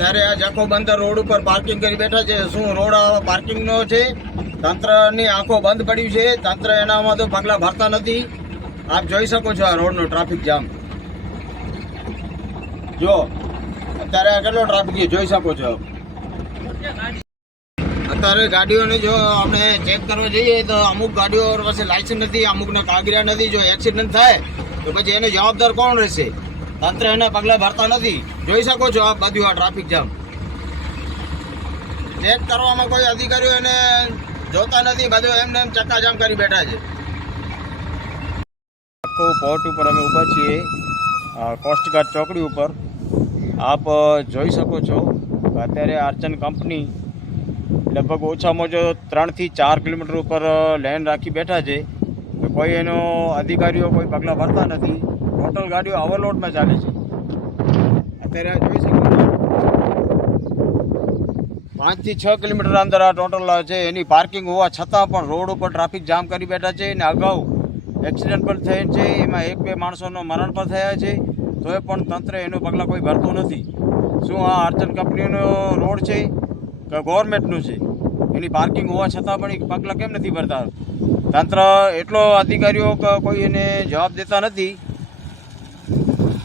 ત્યારે આ જખોબંદર રોડ ઉપર પાર્કિંગ કરી બેઠા છે. શું રોડ પાર્કિંગનો છે? તંત્રની આંખો બંધ પડ્યું છે. તંત્ર એનામાં તો પગલા ભરતા નથી. આપ જોઈ શકો છો આ રોડનો ટ્રાફિક જામ. જો અત્યારે આ કેટલો ટ્રાફિક છે, જોઈ શકો છો. અત્યારે ગાડીઓને જો આપણે ચેક કરવા જઈએ તો અમુક ગાડીઓ પાસે લાયસન્સ નથી, અમુકના કાગળિયા નથી. જો એક્સિડન્ટ થાય તો પછી એનો જવાબદાર કોણ રહેશે? તંત્ર એના પગલાં ભરતા નથી. જોઈ શકો છો આપ બધું આ ટ્રાફિક જામ. ચેક કરવામાં કોઈ અધિકારીઓ એને જોતા નથી. બધું એમને એમ ચક્કાજામ કરી બેઠા છે. આખો પોર્ટ ઉપર અમે ઊભા છીએ, કોસ્ટગાર્ડ ચોકડી ઉપર. આપ જોઈ શકો છો અત્યારે આર્ચન કંપની લગભગ ઓછામાં ઓછો 3 થી 4 કિલોમીટર ઉપર લેન રાખી બેઠા છે. તો કોઈ એનો અધિકારીઓ કોઈ પગલાં ભરતા નથી. ટોટલ ગાડીઓ ઓવરલોડમાં ચાલે છે. અત્યારે જોઈ શકો છો 5 થી 6 કિલોમીટર અંદર આ ટોટલ છે. એની પાર્કિંગ હોવા છતાં પણ રોડ ઉપર ટ્રાફિક જામ કરી બેઠા છે. અને અગાઉ એક્સિડન્ટ પણ થયેલ છે. એમાં 1-2 માણસોનો મરણ પણ થયા છે. તોય પણ તંત્ર એનું પગલાં કોઈ ભરતું નથી. શું આ આર્ચન કંપનીનો રોડ છે કે ગવર્મેન્ટનું છે? એની પાર્કિંગ હોવા છતાં પણ એ પગલાં કેમ નથી ભરતા? તંત્ર એટલો અધિકારીઓ કોઈ એને જવાબ દેતા નથી.